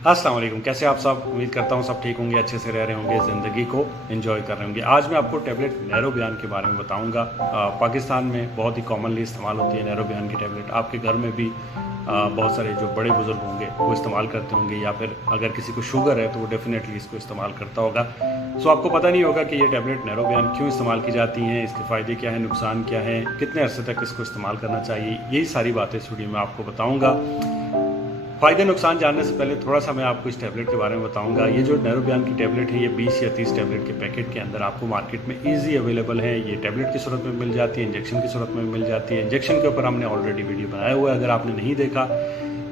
अस्सलाम वालेकुम, कैसे आप सब। उम्मीद करता हूँ सब ठीक होंगे, अच्छे से रह रहे होंगे, ज़िंदगी को एंजॉय कर रहे होंगे। आज मैं आपको टैबलेट नैरोबियान के बारे में बताऊंगा। पाकिस्तान में बहुत ही कॉमनली इस्तेमाल होती है नैरोबियान की टैबलेट। आपके घर में भी बहुत सारे जो बड़े बुज़ुर्ग होंगे वो इस्तेमाल करते होंगे, या फिर अगर किसी को शुगर है तो वो डेफिनेटली इसको इस्तेमाल करता होगा। सो आपको पता नहीं होगा कि ये टैबलेट नैरोबियान क्यों इस्तेमाल की जाती हैं, इसके फ़ायदे क्या हैं, नुकसान क्या हैं, कितने अरसे तक इसको इस्तेमाल करना चाहिए, यही सारी बातें इस वीडियो में आपको बताऊँगा। फ़ायदे नुकसान जानने से पहले थोड़ा सा मैं आपको इस टैबलेट के बारे में बताऊंगा। ये जो नैरोबियान की टैबलेट है ये 20 या 30 टैबलेट के पैकेट के अंदर आपको मार्केट में इजी अवेलेबल है। ये टैबलेट की सूरत में मिल जाती है, इंजेक्शन की सूरत में मिल जाती है। इंजेक्शन के ऊपर हमने ऑलरेडी वीडियो बनाया हुआ है, अगर आपने नहीं देखा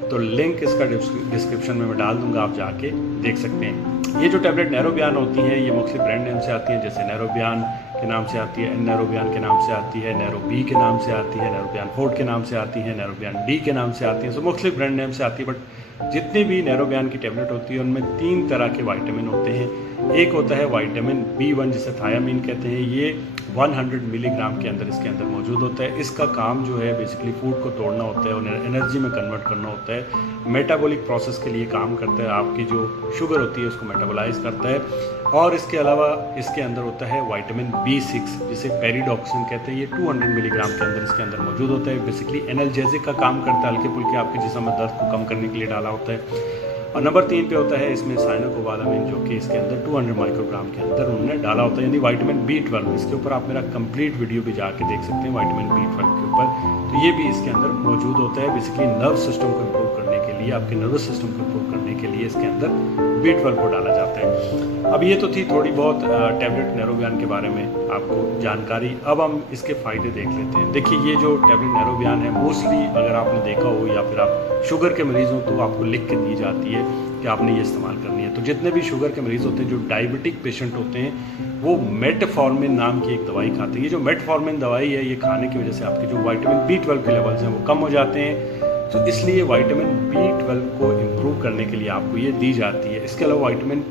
तो लिंक इसका डिस्क्रिप्शन में मैं डाल दूंगा, आप जाके देख सकते हैं। ये जो टैबलेट नैरोबियान होती हैं ये मुख्तलिफ ब्रांड नेम से आती हैं, जैसे नैरोबियान के नाम से आती है, नैरोबियान के नाम से आती है, नैरोबी के नाम से आती है, नैरोबियान फोर्ट के नाम से आती है, नैरोबियान डी के नाम से आती है। सो मुख्तलिफ ब्रांड नेम से आती है। बट जितनी भी नैरोबियान की टैबलेट होती है उनमें 3 तरह के वाइटामिन होते हैं। एक होता है वाइटामिन B1 जिसे थायामीन कहते हैं। ये 100 मिलीग्राम के अंदर इसके अंदर मौजूद होता है। इसका काम जो है बेसिकली फूड को तोड़ना होता है और एनर्जी में कन्वर्ट करना होता है, मेटाबॉलिक प्रोसेस के लिए काम करता है। आपकी जो शुगर होती है उसको मेटाबोलाइज करता है। और इसके अलावा इसके अंदर होता है वाइटामिन B6 जिसे पेरिडॉक्सिन कहते हैं। ये 200 मिलीग्राम के अंदर इसके अंदर मौजूद होता है। बेसिकली एनर्जेसिक का काम करता है, हल्के फुल्के आपके जिस्म में दर्द को कम करने के लिए डाला होता है। और नंबर 3 पे होता है इसमें साइनोकोबालामिन, जो कि इसके अंदर 200 माइक्रोग्राम के अंदर उन्होंने डाला होता है, यानी वाइटामिन B12। इसके ऊपर आप मेरा कंप्लीट वीडियो भी जाके देख सकते हैं वाइटामिन B12 के ऊपर। तो ये भी इसके अंदर मौजूद होता है। बेसिकली नर्व सिस्टम को इम्प्रूव करने के लिए, आपके नर्वस सिस्टम को इम्प्रूव करने के लिए इसके अंदर B12 को डाला जाता है। अब ये तो थी थोड़ी बहुत टैबलेट नैरोबियान के बारे में आपको जानकारी। अब हम इसके फ़ायदे देख लेते हैं। देखिए, ये जो टैबलेट नैरोबियान है मोस्टली अगर आपने देखा हो या फिर आप शुगर के मरीज़ हो तो आपको लिख के दी जाती है कि आपने ये इस्तेमाल करनी है। तो जितने भी शुगर के मरीज़ होते हैं, जो डायबिटिक पेशेंट होते हैं, वो मेटफॉर्मिन नाम की एक दवाई खाते हैं। ये जो मेटफॉर्मिन दवाई है ये खाने की वजह से आपके जो वाइटामिन B12 के लेवल्स हैं वो कम हो जाते हैं। तो इसलिए वाइटामिन B12 को इम्प्रूव करने के लिए आपको ये दी जाती है। इसके अलावा वाइटामिन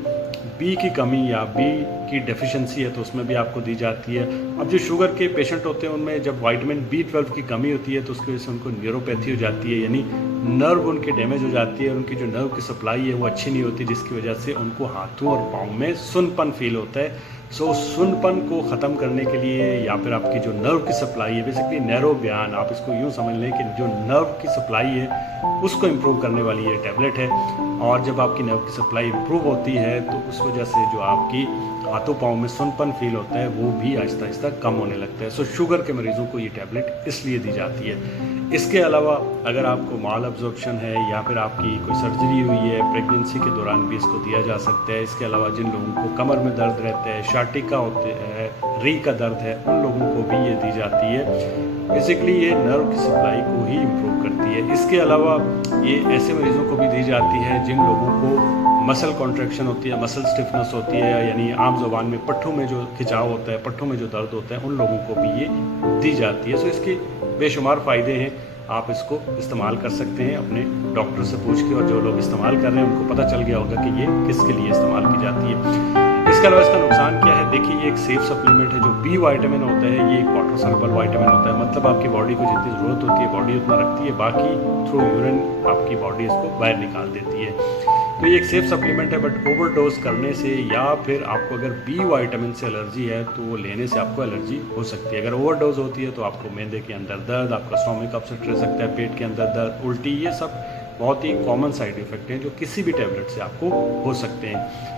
B की कमी या B की डेफिशिएंसी है तो उसमें भी आपको दी जाती है। अब जो शुगर के पेशेंट होते हैं उनमें जब वाइटामिन B12 की कमी होती है तो उसकी वजह से उनको न्यूरोपैथी हो जाती है, यानी नर्व उनके डैमेज हो जाती है, उनकी जो नर्व की सप्लाई है वो अच्छी नहीं होती, जिसकी वजह से उनको हाथों और पाँव में सुन्नपन फील होता है। सो सुन्नपन को ख़त्म करने के लिए या फिर आपकी जो नर्व की सप्लाई है, बेसिकली नैरोबियान आप इसको यूँ समझ लें कि जो नर्व की सप्लाई है उसको इम्प्रूव करने वाली ये टैबलेट है। और जब आपकी नर्व की सप्लाई इम्प्रूव होती है तो उस वजह से जो आपकी हाथों पाँव में सुन्नपन फील होता है वो भी आहिस्ता आहिस्ता कम होने लगता है। सो शुगर के मरीज़ों को ये टैबलेट इसलिए दी जाती है। इसके अलावा अगर आपको माल अब्जॉर्प्शन है या फिर आपकी कोई सर्जरी हुई है, प्रेगनेंसी के दौरान भी इसको दिया जा सकता है। इसके अलावा जिन लोगों को कमर में दर्द रहता है, शाटिका होते है, री का दर्द है, उन लोगों को भी ये दी जाती है। बेसिकली ये नर्व की सप्लाई को ही इम्प्रूव करती है। इसके अलावा ये ऐसे मरीज़ों को भी दी जाती है जिन लोगों को मसल कॉन्ट्रैक्शन होती है, मसल स्टिफनेस होती है, यानी आम ज़ुबान में पट्ठों में जो खिंचाव होता है, पट्ठों में जो दर्द होता है, उन लोगों को भी ये दी जाती है। सो इसके बेशुमार फ़ायदे हैं। आप इसको इस्तेमाल कर सकते हैं अपने डॉक्टर से पूछ के, और जो लोग इस्तेमाल कर रहे हैं उनको पता चल गया होगा कि ये किसके लिए इस्तेमाल की जाती है। इसके अलावा इसका नुकसान क्या है, देखिए ये एक सेफ सप्लीमेंट है। जो B वाइटामिन होता है ये एक वाटर सॉल्युबल वाइटामिन होता है, मतलब आपकी बॉडी को जितनी ज़रूरत होती है बॉडी उतना रखती है, बाकी थ्रू यूरिन आपकी बॉडी इसको बाहर निकाल देती है। तो ये एक सेफ सप्लीमेंट है। बट ओवरडोज करने से या फिर आपको अगर B वाइटामिन से एलर्जी है तो वो लेने से आपको एलर्जी हो सकती है। अगर ओवरडोज होती है तो आपको मैदे के अंदर दर्द, आपका स्टोमिक अपसेट रह सकता है, पेट के अंदर दर्द, उल्टी, ये सब बहुत ही कॉमन साइड इफ़ेक्ट हैं जो किसी भी टैबलेट से आपको हो सकते हैं।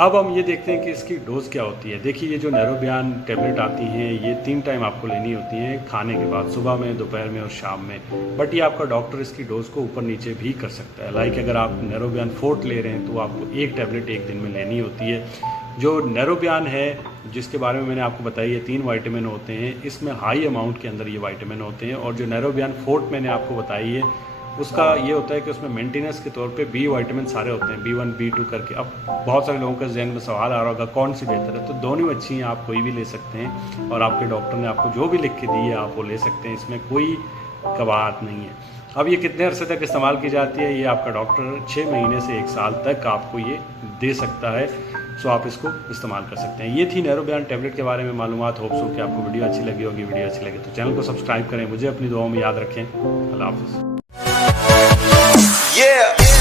अब हम ये देखते हैं कि इसकी डोज़ क्या होती है। देखिए, ये जो नैरोबियान टैबलेट आती हैं ये 3 टाइम आपको लेनी होती हैं खाने के बाद, सुबह में, दोपहर में और शाम में। बट ये आपका डॉक्टर इसकी डोज़ को ऊपर नीचे भी कर सकता है। लाइक अगर आप नैरोबियान फोर्ट ले रहे हैं तो आपको 1 टैबलेट 1 दिन में लेनी होती है। जो नैरोबियान है जिसके बारे में मैंने आपको बताई है 3 वाइटामिन होते हैं, इसमें हाई अमाउंट के अंदर ये वाइटामिन होते हैं। और जो नैरोबियान फोर्ट मैंने आपको बताई है उसका ये होता है कि उसमें मेंटेनेंस के तौर पे B वाइटामिन सारे होते हैं, B1 B2 करके। अब बहुत सारे लोगों का जहन में सवाल आ रहा होगा कौन सी बेहतर है, तो दोनों अच्छी हैं, आप कोई भी ले सकते हैं। और आपके डॉक्टर ने आपको जो भी लिख के दी है आप वो ले सकते हैं, इसमें कोई कबाहत नहीं है। अब ये कितने अरसे तक इस्तेमाल की जाती है, ये आपका डॉक्टर 6 महीने से 1 साल तक आपको ये दे सकता है। सो आप इसको इस्तेमाल कर सकते हैं। ये थी नैरोबियान टैबलेट के बारे में मालूमात। होप सो कि आपको वीडियो अच्छी लगी होगी। वीडियो अच्छी लगे तो चैनल को सब्सक्राइब करें, मुझे अपनी दुआओं में याद रखें। अल्लाह हाफ़िज़। Yeah.